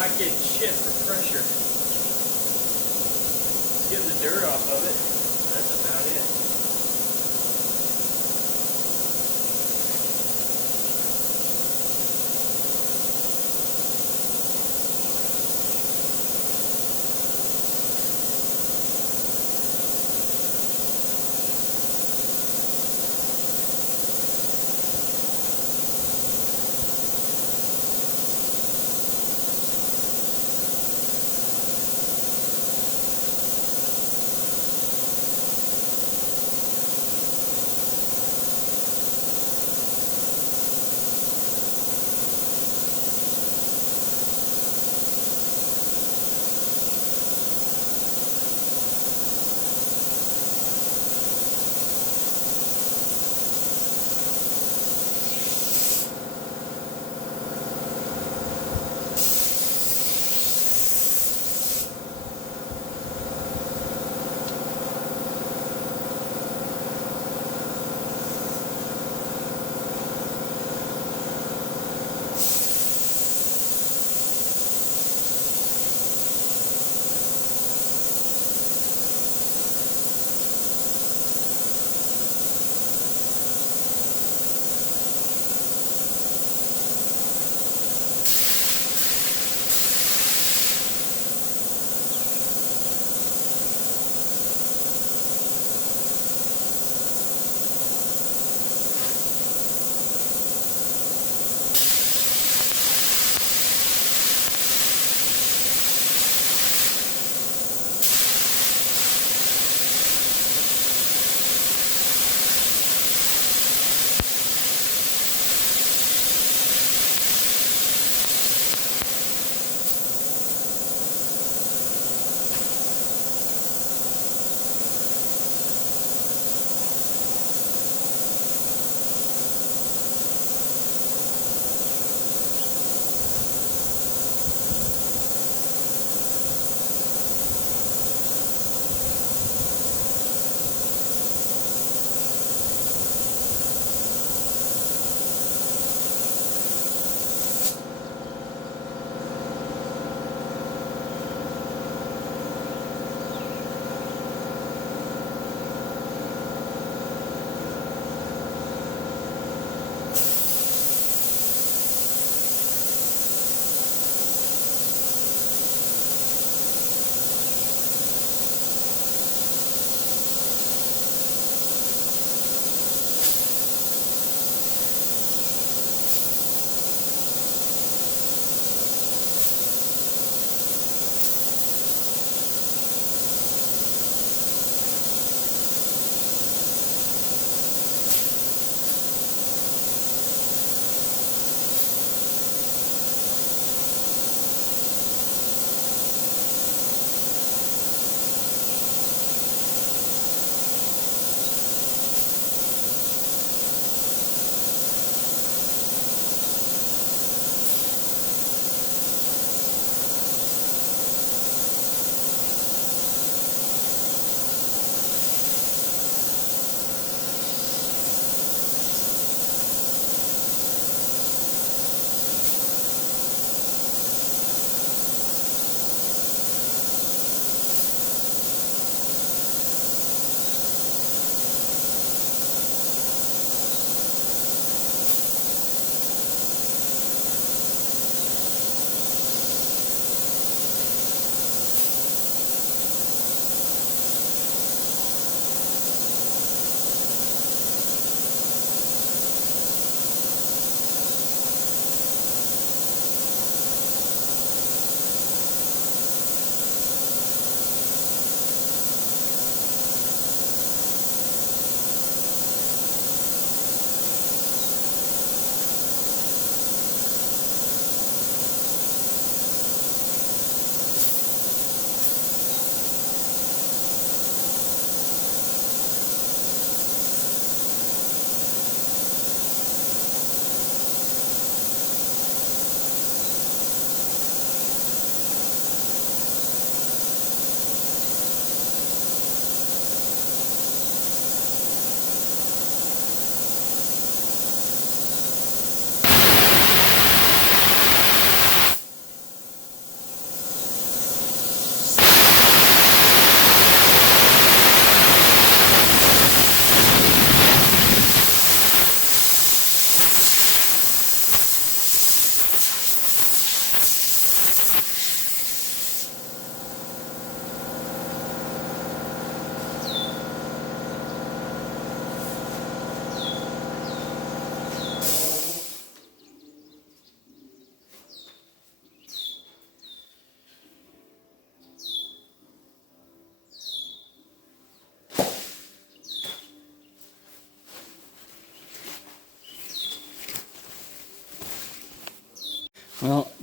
not getting shit for pressure. It's getting the dirt off of it. That's about it.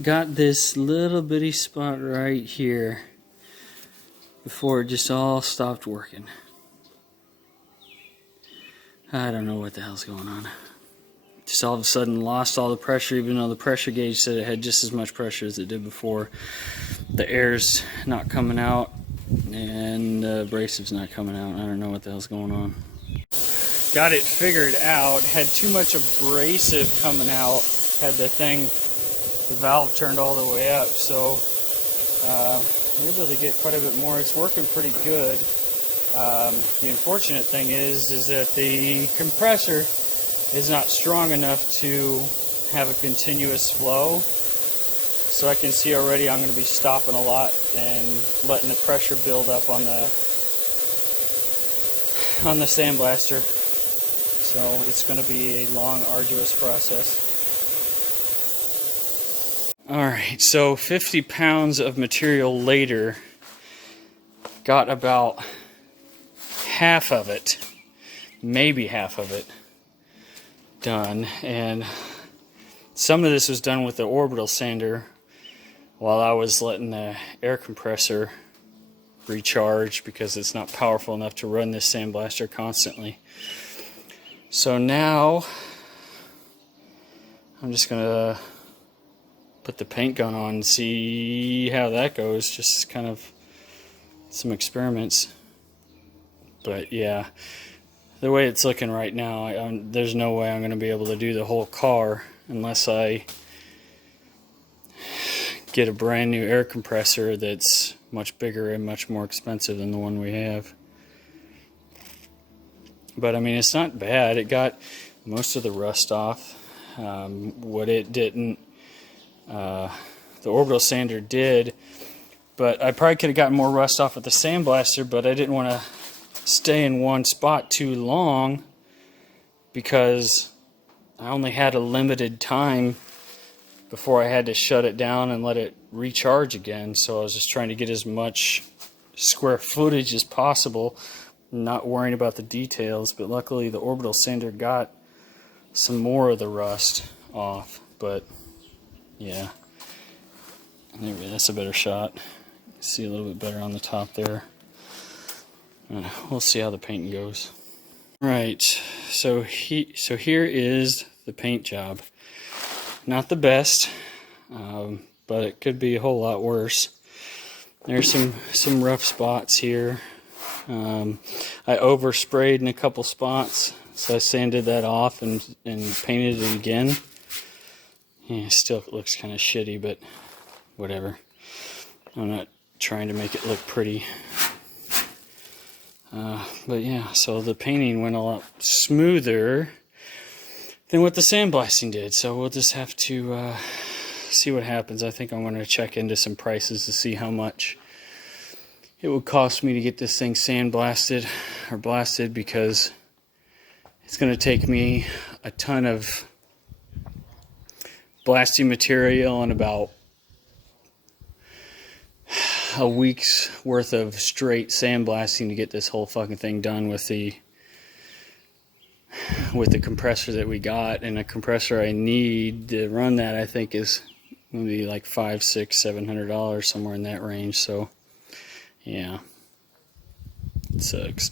got this little bitty spot right here before it just all stopped working. I don't know what the hell's going on. Just all of a sudden lost all the pressure, even though the pressure gauge said it had just as much pressure as it did before. The air's not coming out and the abrasive's not coming out. I don't know what the hell's going on. Got it figured out. Had too much abrasive coming out. Had the valve turned all the way up. So we're able to get quite a bit more. It's working pretty good. The unfortunate thing is that the compressor is not strong enough to have a continuous flow. So I can see already I'm going to be stopping a lot and letting the pressure build up on the sandblaster. So it's going to be a long, arduous process. Alright, so 50 pounds of material later, got about half of it, maybe half of it, done. And some of this was done with the orbital sander while I was letting the air compressor recharge because it's not powerful enough to run this sandblaster constantly. So now I'm just gonna put the paint gun on and see how that goes. Just kind of some experiments. But yeah, the way it's looking right now, there's no way I'm going to be able to do the whole car unless I get a brand new air compressor that's much bigger and much more expensive than the one we have. But I mean, it's not bad. It got most of the rust off. What it didn't, the orbital sander did, but I probably could have gotten more rust off with the sandblaster, but I didn't want to stay in one spot too long because I only had a limited time before I had to shut it down and let it recharge again. So I was just trying to get as much square footage as possible, not worrying about the details. But luckily the orbital sander got some more of the rust off. But yeah, anyway, that's a better shot. See a little bit better on the top there. We'll see how the painting goes. Right, so here is the paint job. Not the best, but it could be a whole lot worse. There's some rough spots here. I oversprayed in a couple spots, so I sanded that off and painted it again. Yeah, still looks kind of shitty, but whatever. I'm not trying to make it look pretty. But yeah, so the painting went a lot smoother than what the sandblasting did. So we'll just have to see what happens. I think I'm going to check into some prices to see how much it would cost me to get this thing sandblasted or blasted, because it's going to take me a ton of blasting material and about a week's worth of straight sandblasting to get this whole fucking thing done with the compressor that we got. And a compressor I need to run that, I think, is going to be like $500, $600, $700, somewhere in that range. So yeah, it sucks.